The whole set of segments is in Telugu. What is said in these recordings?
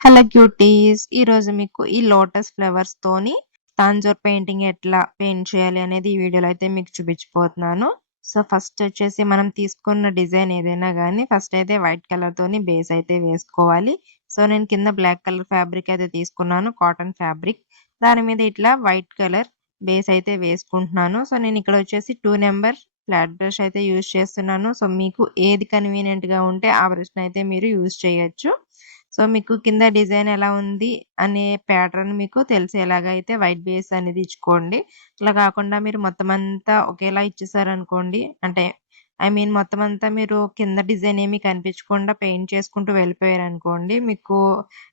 Hello cuties! ఈరోజు మీకు ఈ లోటస్ ఫ్లవర్స్‌తోని తాంజూర్ పెయింటింగ్ ఎట్లా పెయింట్ చేయాలి అనేది ఈ వీడియోలో అయితే మీకు చూపించబోతున్నాను. సో, ఫస్ట్ వచ్చేసి మనం తీసుకున్న డిజైన్ ఏదైనా గానీ ఫస్ట్ అయితే వైట్ కలర్‌తోని బేస్ అయితే వేసుకోవాలి. సో, నేను కింద బ్లాక్ కలర్ ఫ్యాబ్రిక్ అయితే తీసుకున్నాను. Cotton fabric. దాని మీద ఇట్లా వైట్ కలర్ బేస్ అయితే వేసుకుంటున్నాను. సో, నేను ఇక్కడ వచ్చేసి 2 నంబర్ ఫ్లాట్ బ్రష్ అయితే యూజ్ చేస్తున్నాను. సో, మీకు ఏది కన్వీనియంట్‌గా ఉంటే ఆ బ్రష్‌ని అయితే మీరు యూజ్ చేయొచ్చు. సో, మీకు కింద డిజైన్ ఎలా ఉంది అనే ప్యాటర్న్ మీకు తెలిసేలాగా అయితే వైట్ బేస్ అనేది ఇచ్చుకోండి. అలా కాకుండా మీరు మొత్తం అంతా ఒకేలా ఇచ్చేసారనుకోండి, అంటే మొత్తం అంతా మీరు కింద డిజైన్ ఏమి కనిపించకుండా పెయింట్ చేసుకుంటూ వెళ్ళిపోయారనుకోండి, మీకు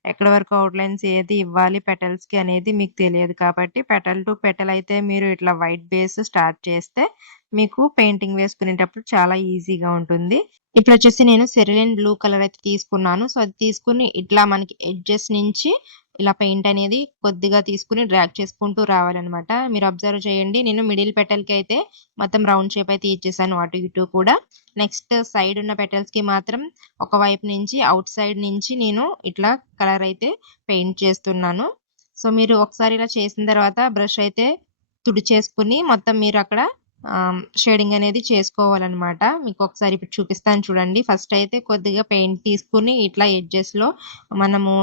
ఎక్కడి వరకు అవుట్‌లైన్స్ ఏది ఇవ్వాలి పెటల్స్‌కి అనేది మీకు తెలియదు కాబట్టి, పెటల్ టు పెటల్ అయితే మీరు ఇట్లా వైట్ బేస్ స్టార్ట్ చేస్తే, మీకు పెయింటింగ్ వేసుకునేటప్పుడు చాలా ఈజీగా ఉంటుంది. ఇప్పుడొచ్చేసి నేను సెరిలిన్ బ్లూ కలర్ అయితే తీసుకున్నాను. సో, అది తీసుకొని ఇట్లా మనకి ఎడ్జెస్ నుంచి ఇలా పెయింట్ అనేది కొద్దిగా తీసుకొని డ్రాగ్ చేసుకుంటూ రావాలనమాట. మీరు అబ్జర్వ్ చేయండి. నేను మిడిల్ పెటల్‌కి అయితే మొత్తం రౌండ్ షేప్ అయితే ఇచ్చేసాను అటు ఇటు కూడా. నెక్స్ట్ సైడ్ ఉన్న పెటల్స్‌కి మాత్రం ఒక వైపు నుంచి ఔట్ సైడ్ నుంచి నేను ఇట్లా కలర్ అయితే పెయింట్ చేస్తున్నాను. సో, మీరు ఒకసారి ఇలా చేసిన తర్వాత బ్రష్ అయితే తుడిచేసుకొని మొత్తం మీరక్కడ షేడింగ్ అనేది చేసుకోవాలనమాట. మీకొకసారి ఇప్పుడు చూపిస్తాను చూడండి. ఫస్ట్ అయితే కొద్దిగా పెయింట్ తీసుకొని ఇట్లా ఎడ్జెస్‌లో మనము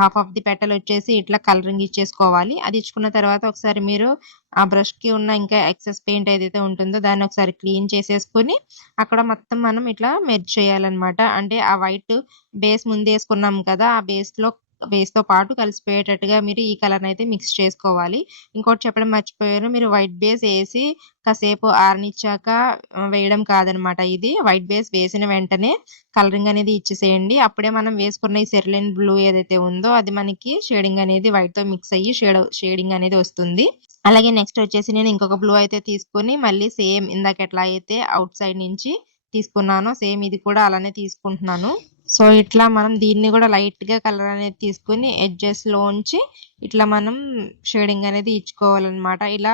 హాఫ్ ఆఫ్ ది పెటల్ వచ్చేసి ఇట్లా కలరింగ్ ఇచ్చేసుకోవాలి. అది ఇచ్చుకున్న తర్వాత ఒకసారి మీరు ఆ బ్రష్‌కి ఉన్న ఇంకా ఎక్సెస్ పెయింట్ ఏదైతే ఉంటుందో దాన్ని ఒకసారి క్లీన్ చేసేసుకొని, అక్కడ మొత్తం మనం ఇట్లా మెర్జ్ చేయాలనమాట. అంటే ఆ వైట్ బేస్ ముందేసుకున్నాం కదా! ఆ బేస్‌తో పాటు కలిసిపోయేటట్టుగా మీరు ఈ కలర్‌నయితే మిక్స్ చేసుకోవాలి. ఇంకోటి చెప్పడం మర్చిపోయాను. మీరు వైట్ బేస్ ఏసి కాసేపు ఆరనిచ్చాక వేయడం కాదనమాట ఇది. వైట్ బేస్ వేసిన వెంటనే కలరింగ్ అనేది ఇచ్చేసేయండి. అప్పుడే మనం వేసుకున్న ఈ సెరిలిన్ బ్లూ ఏదైతే ఉందో అది మనకి షేడింగ్ అనేది వైట్‌తో మిక్స్ అయ్యి షేడింగ్ అనేది వస్తుంది. అలాగే నెక్స్ట్ వచ్చేసి నేను ఇంకొక బ్లూ అయితే తీసుకొని మళ్ళీ సేమ్ ఇందాక ఎట్లా అయితే ఔట్ సైడ్ నుంచి తీసుకున్నానో సేమ్ ఇది కూడా అలానే తీసుకుంటున్నాను. సో, ఇట్లా మనం దీన్ని గూడా లైట్‌గా కలర్ అనేది తీసుకొని ఎడ్జెస్‌లోంచి ఇట్లా మనం షేడింగ్ అనేది ఇచ్చుకోవాలనమాట. ఇలా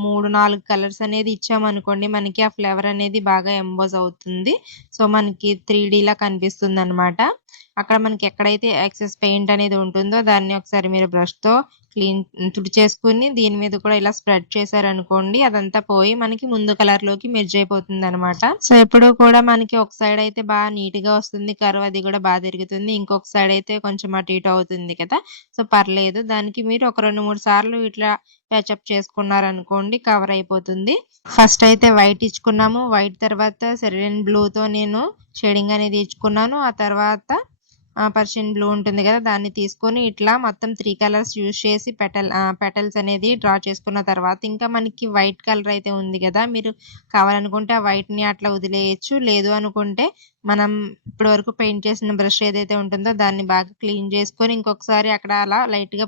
3, 4 కలర్స్ అనేది ఇచ్చామనుకోండి మనకి ఆ ఫ్లేవర్ అనేది బాగా ఎంబోజ్ అవుతుంది. సో, మనకి 3డీలా కనిపిస్తుందనమాట. అక్కడ మనకి ఎక్కడైతే ఎక్సెస్ పెయింట్ అనేది ఉంటుందో దాన్ని ఒకసారి మీరు బ్రష్‌తో తుడిచేసుకొని దీని మీద కూడా ఇలా స్ప్రెడ్ చేశారనుకోండి అదంతా పోయి మనకి ముందు కలర్‌లోకి మెర్జ్ అయిపోతుందనమాట. సో, ఎప్పుడూ కూడా మనకి ఒక సైడ్ అయితే నీట్‌గా వస్తుంది. కర్వ్ అది కూడా తిరుగుతుంది. ఇంకొక సైడ్ అయితే కొంచెం అటు ఇటు అవుతుంది కదా! సో, పర్లేదు. దానికి మీరు ఒక 2, 3 సార్లు ఇట్లా టచప్ చేసుకున్నారనుకోండి కవర్ అయిపోతుంది. ఫస్ట్ అయితే వైట్ ఇచ్చుకున్నాము. వైట్ తర్వాత సెరిలిన్ బ్లూతో నేను షేడింగ్ అనేది ఇచ్చుకున్నాను. ఆ తర్వాత పర్షియన్ బ్లూ ఉంటుంది గదా! దాన్ని తీసుకొని ఇట్లా మొత్తం 3 కలర్స్ యూజ్ చేసి పెటల్స్ అనేది డ్రా చేసుకున్న తర్వాత ఇంకా మనకి వైట్ కలర్ అయితే ఉంది గదా! మీరు కావాలనుకుంటే ఆ వైట్‌ని అట్లా వదిలేయొచ్చు. లేదు అనుకుంటే మనం ఇప్పటి వరకు పెయింట్ చేసిన బ్రష్ ఏదైతే ఉంటుందో దాన్ని బాగా క్లీన్ చేసుకొని ఇంకొకసారి అక్కడ అలా లైట్‌గా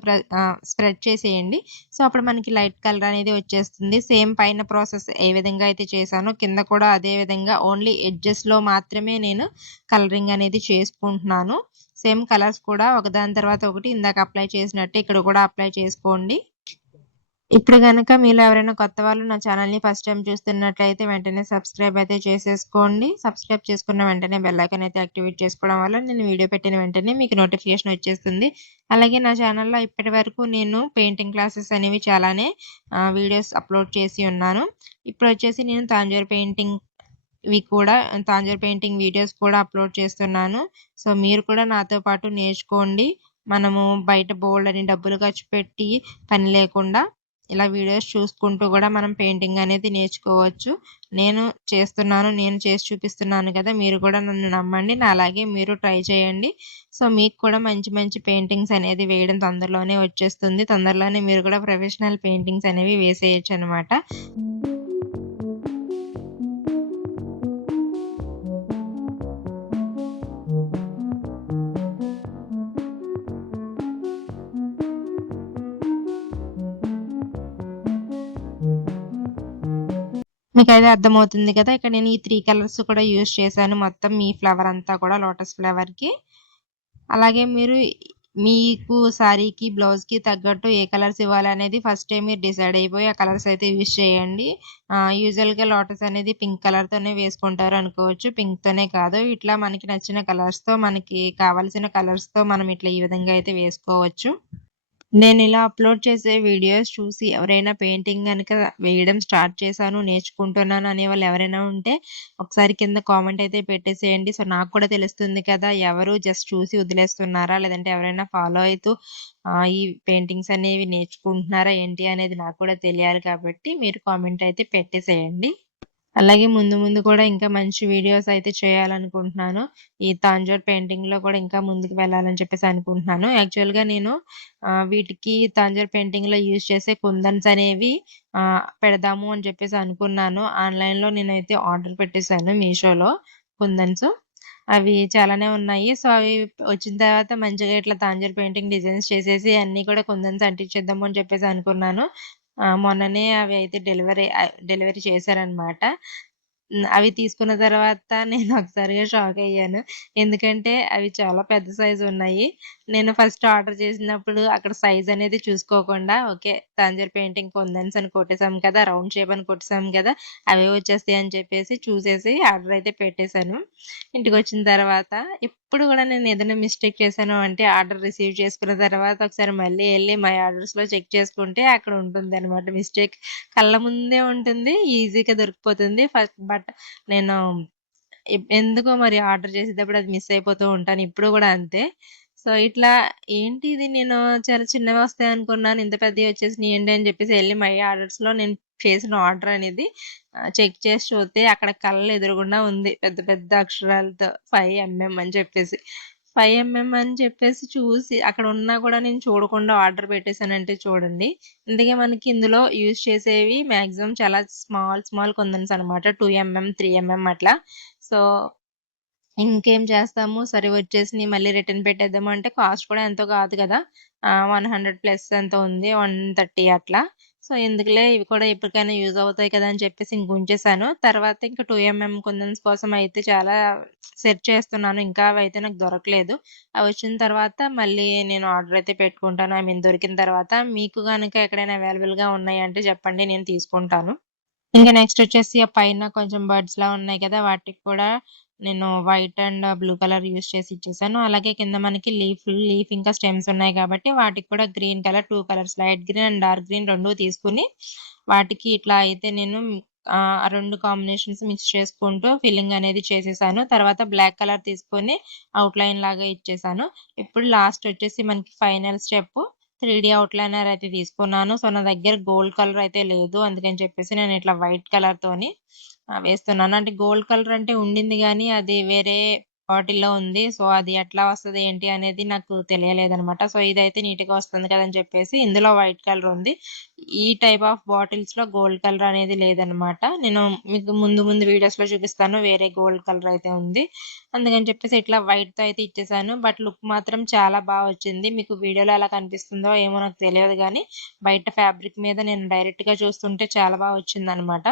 స్ప్రెడ్ చేసేయండి. సో, అప్పుడు మనకి లైట్ కలర్ అనేది వచ్చేస్తుంది. సేమ్ పైన ప్రాసెస్ ఏ విధంగా అయితే చేశానో కింద కూడా అదే విధంగా ఓన్లీ ఎడ్జెస్‌లో మాత్రమే నేను కలరింగ్ అనేది చేసుకుంటున్నాను. సేమ్ కలర్స్ కూడా ఒకదాని తర్వాత ఒకటి ఇందాక అప్లై చేసినట్టే ఇక్కడ కూడా అప్లై చేసుకోండి. ఇప్పుడు గనక మీలో ఎవరైనా కొత్త వాళ్ళు నా ఛానల్‌ని ఫస్ట్ టైమ్ చూస్తున్నట్లయితే వెంటనే సబ్స్క్రైబ్ అయితే చేసేసుకోండి. సబ్స్క్రైబ్ చేసుకున్న వెంటనే బెల్ ఐకాన్ అయితే యాక్టివేట్ చేసుకోవడం వల్ల నేను వీడియో పెట్టిన వెంటనే మీకు నోటిఫికేషన్ వచ్చేస్తుంది. అలాగే నా ఛానల్‌లో ఇప్పటివరకు నేను పెయింటింగ్ క్లాసెస్ అనేవి చాలానే వీడియోస్ అప్‌లోడ్ చేసి ఉన్నాను. ఇప్పుడొచ్చేసి నేను తాంజూర్ పెయింటింగ్ వీడియోస్ కూడా అప్‌లోడ్ చేస్తున్నాను. సో, మీరు కూడా నాతో పాటు నేర్చుకోండి. మనము బయట బోలెడన్ని డబ్బులు ఖర్చు పెట్టి పని లేకుండా ఇలా వీడియోస్ చూసుకుంటూ గూడా మనం పెయింటింగ్ అనేది నేర్చుకోవచ్చు. నేను చేస్తున్నాను. నేను చేసి చూపిస్తున్నాను కదా! మీరు కూడా నన్ను నమ్మండి. నాలాగే మీరు ట్రై చేయండి. సో, మీకు కూడా మంచి మంచి పెయింటింగ్స్ అనేది వేయడం తొందరలోనే వచ్చేస్తుంది. తొందరలోనే మీరు కూడా ప్రొఫెషనల్ పెయింటింగ్స్ అనేవి వేసేయొచ్చనమాట. మీకైతే అర్థమవుతుంది కదా! ఇక్కడ నేను ఈ 3 కలర్స్ కూడా యూజ్ చేశాను మొత్తం ఈ ఫ్లవర్ అంతా కూడా లోటస్ ఫ్లవర్‌కి. అలాగే మీరు మీకు సారీకి, బ్లౌజ్‌కి తగ్గట్టు ఏ కలర్స్ ఇవ్వాలనేది ఫస్టే మీరు డిసైడ్ అయిపోయి ఆ కలర్స్ అయితే యూజ్ చేయండి. యూజువల్‌గా లోటస్ అనేది పింక్ కలర్‌తోనే వేసుకుంటారు అనుకోవచ్చు. పింక్‌తోనే కాదు, ఇట్లా మనకి నచ్చిన కలర్స్‌తో, మనకి కావాల్సిన కలర్స్‌తో మనం ఇట్లా ఈ విధంగా అయితే వేసుకోవచ్చు. నేనిలా అప్‌లోడ్ చేసే వీడియోస్ చూసి ఎవరైనా పెయింటింగ్ గనక వేయడం స్టార్ట్ చేశాను, నేర్చుకుంటున్నాను అనేవాళ్ళు ఎవరైనా ఉంటే ఒకసారి కింద కామెంట్ అయితే పెట్టేసేయండి. సో, నాకు కూడా తెలుస్తుంది కదా! ఎవరు జస్ట్ చూసి వదిలేస్తున్నారా? లేదంటే ఎవరైనా ఫాలో అయితూ ఈ పెయింటింగ్స్ అనేవి నేర్చుకుంటున్నారా ఏంటి అనేది నాకు కూడా తెలియాలి కాబట్టి మీరు కామెంట్ అయితే పెట్టేసేయండి. అలాగే ముందు ముందు కూడా ఇంకా మంచి వీడియోస్ అయితే చేయాలనుకుంటున్నాను. ఈ తాంజోర్ పెయింటింగ్‌లో కూడా ఇంకా ముందుకు వెళ్ళాలని చెప్పేసి అనుకుంటున్నాను. యాక్చువల్‌గా నేను వీటికి తాంజోర్ పెయింటింగ్‌లో యూజ్ చేసే కుందన్స్ అనేవి పెడదాము అని చెప్పేసి అనుకున్నాను. ఆన్‌లైన్‌లో నేనైతే ఆర్డర్ పెట్టేసాను మీషోలో కుందన్స్. అవి చాలానే ఉన్నాయి. సో, అవి వచ్చిన తర్వాత మంచిగా ఇట్లా తాంజోర్ పెయింటింగ్ డిజైన్స్ చేసేసి అన్నీ కూడా కుందన్స్ అంటించేద్దాము అని చెప్పేసి అనుకున్నాను. మొన్ననే అవి అయితే డెలివరీ చేశారనమాట. అవి తీసుకున్న తర్వాత నేను ఒకసారిగా షాక్ అయ్యాను. ఎందుకంటే అవి చాలా పెద్ద సైజ్ ఉన్నాయి. నేను ఫస్ట్ ఆర్డర్ చేసినప్పుడు అక్కడ సైజ్ అనేది చూసుకోకుండా ఓకే. తాంజోర్ పెయింటింగ్ కుందన్స్ అని కొట్టేసాం కదా! రౌండ్ షేప్ అని కొట్టేసాం కదా! అవే వచ్చేస్తాయి అని చెప్పేసి చూసేసి ఆర్డర్ అయితే పెట్టేసాను. ఇంటికొచ్చిన తర్వాత ఎప్పుడు కూడా నేను ఏదైనా మిస్టేక్ చేశాను అంటే ఆర్డర్ రిసీవ్ చేసుకున్న తర్వాత ఒకసారి మళ్ళీ ఎళ్లి మై ఆర్డర్స్‌లో చెక్ చేసుకుంటే అక్కడ ఉంటుందనమాట మిస్టేక్. కళ్ళ ముందే ఉంటుంది. ఈజీగా దొరికిపోతుంది. బట్ నేను ఎందుకో మరి ఆర్డర్ చేసేటప్పుడు అది మిస్ అయిపోతూ ఉంటాను. ఇప్పుడు గూడా అంతే. సో, ఇట్లా ఏంటిది నేను చాలా చిన్నవే వస్తాయనుకున్నాను. ఇంత పెద్దయి వచ్చేసినాయి ఏంటి అని చెప్పేసి ఎళ్లి మై ఆర్డర్స్‌లో నేను చేసిన ఆర్డర్ అనేది చెక్ చేసి చూస్తే అక్కడ కళ్ళ ఎదురుగుండా ఉంది. పెద్ద పెద్ద అక్షరాలతో 5 ఎంఎం అని చెప్పేసి. 5 ఎంఎం అని చెప్పేసి చూసి అక్కడ ఉన్నా కూడా నేను చూడకుండా ఆర్డర్ పెట్టేసానంటే చూడండి. అందుకే మనకి ఇందులో యూజ్ చేసేవి మాక్సిమం చాలా స్మాల్ స్మాల్ కుందన్స్ అనమాట. 2 ఎంఎం, 3 ఎంఎం అట్లా. సో, ఇంకేం చేస్తాము, సరే వచ్చేసినియి మళ్ళీ రిటర్న్ పెట్టేద్దాము అంటే కాస్ట్ కూడా ఎంతో కాదు కదా! 100 ప్లస్ ఎంతో ఉంది. 130 అట్లా. సో, ఎందుకులే ఇవి కూడా ఎప్పటికైనా యూజ్ అవుతాయి కదా! అని చెప్పేసి ఇంక ఉంచేసాను. తర్వాత ఇంకా 2 ఎంఎం కుందన్స్ కోసం అయితే చాలా సెర్చ్ చేస్తున్నాను. ఇంకా అవైతే నాకు దొరకలేదు. అవొచ్చిన తర్వాత మళ్ళీ నేను ఆర్డర్ అయితే పెట్టుకుంటాను. ఐ మీన్ దొరికిన తర్వాత. మీకు గనక ఎక్కడైనా అవైలబుల్‌గా ఉన్నాయంటే చెప్పండి నేను తీసుకుంటాను. ఇంక నెక్స్టొచ్చేసి ఆ పైన కొంచెం బర్డ్స్‌లా ఉన్నాయి కదా! వాటికి కూడా నేను white and blue colour use చేసి ఇచ్చేసాను. అలాగే కింద మనకి లీఫ్ ఇంకా స్టెమ్స్ ఉన్నాయి కాబట్టి వాటికి కూడా green colour 2 colours light green and dark green 2 తీసుకొని వాటికి ఇట్లా అయితే నేను 2 కాంబినేషన్స్ మిక్స్ చేసుకుంటూ ఫిల్లింగ్ అనేది చేసేసాను. తర్వాత బ్లాక్ కలర్ తీసుకొని ఔట్‌లైన్ లాగా ఇచ్చేసాను. ఇప్పుడు లాస్ట్ వచ్చేసి మనకి ఫైనల్ స్టెప్ 3 ఔట్‌లైనర్ అయితే తీసుకున్నాను. సో, నా దగ్గర గోల్డ్ కలర్ అయితే లేదు. అందుకని చెప్పేసి నేను ఇట్లా వైట్ కలర్‌తోని వేస్తున్నాను. అంటే గోల్డ్ కలర్ అంటే ఉండింది గానీ, అది వేరే బాటిల్‌లో ఉంది. సో, అది ఎట్లా వస్తది ఏంటి అనేది నాకు తెలియలేదనమాట. సో, ఇదైతే నీట్‌గా వస్తుంది కదా! అని చెప్పేసి ఇందులో వైట్ కలర్ ఉంది. ఈ టైప్ ఆఫ్ బాటిల్స్‌లో గోల్డ్ కలర్ అనేది లేదనమాట. నేను మీకు ముందు ముందు వీడియోస్‌లో చూపిస్తాను. వేరే గోల్డ్ కలర్ అయితే ఉంది. అందుకని చెప్పేసి ఇట్లా వైట్‌తో అయితే ఇచ్చేసాను. బట్ లుక్ మాత్రం చాలా బా వచ్చింది. మీకు వీడియోలో ఎలా కనిపిస్తుందో ఏమో నాకు తెలియదు గానీ, బయట ఫ్యాబ్రిక్ మీద నేను డైరెక్ట్‌గా చూస్తుంటే చాలా బా వచ్చిందనమాట.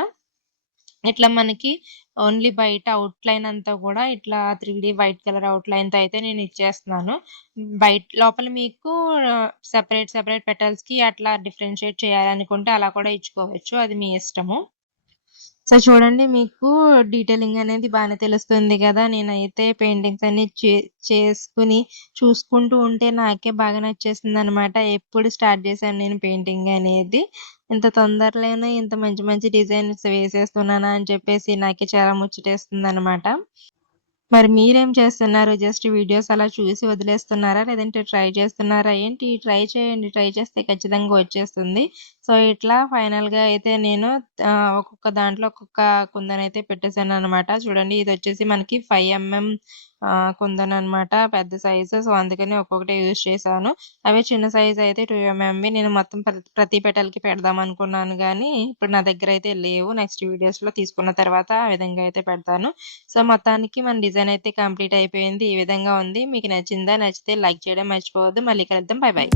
ఇట్లా మనకి ఓన్లీ బయట ఔట్‌లైన్ అంతా గూడా ఇట్లా 3 వైట్ కలర్ ఔట్‌లైన్‌తో అయితే నేను ఇచ్చేస్తున్నాను. లోపల మీకు సెపరేట్ పెటల్స్‌కి అట్లా డిఫరెన్షియేట్ చేయాలనుకుంటే అలా కూడా ఇచ్చుకోవచ్చు. అది మీ ఇష్టము. సో, చూడండి మీకు డీటెయిలింగ్ అనేది బానే తెలుస్తుంది గదా! నేనైతే పెయింటింగ్స్ అన్నీ చేసుకొని చూసుకుంటూ ఉంటే నాకే బాగా నచ్చేసిందనమాట. ఎప్పుడు స్టార్ట్ చేశాను నేను పెయింటింగ్ అనేది. ఇంత తొందరలోనే ఇంత మంచి మంచి డిజైన్స్ వేసేస్తున్నానా అని చెప్పేసి నాకే చాలా ముచ్చటేస్తుందనమాట. మరి మీరేం చేస్తున్నారు? జస్ట్ వీడియోస్ అలా చూసి వదిలేస్తున్నారా? లేదంటే ట్రై చేస్తున్నారా ఏంటి? ట్రై చేయండి. ట్రై చేస్తే ఖచ్చితంగా వచ్చేస్తుంది. సో, ఇట్లా ఫైనల్‌గా అయితే నేను ఒక్కొక్క దాంట్లో ఒక్కొక్క కుందనైతే పెట్టేసాననమాట. చూడండి ఇదొచ్చేసి మనకి 5 ఎంఎం కుందననమాట. పెద్ద సైజు. సో, అందుకని ఒక్కొక్కటే యూజ్ చేశాను. అవే చిన్న సైజ్ అయితే 2 ఎంఎంవి. నేను మొత్తం ప్రతి పెటల్‌కి పెడదామనుకున్నాను గానీ, ఇప్పుడు నా దగ్గరైతే లేవు. నెక్స్ట్ వీడియోస్‌లో తీసుకున్న తర్వాత ఆ విధంగా అయితే పెడతాను. సో, మొత్తానికి మన డిజైన్ అయితే కంప్లీట్ అయిపోయింది. ఈ విధంగా ఉంది. మీకు నచ్చిందా? నచ్చితే లైక్ చేయడం మర్చిపోవద్దు. మళ్ళీ కలుద్దాం. Bye bye.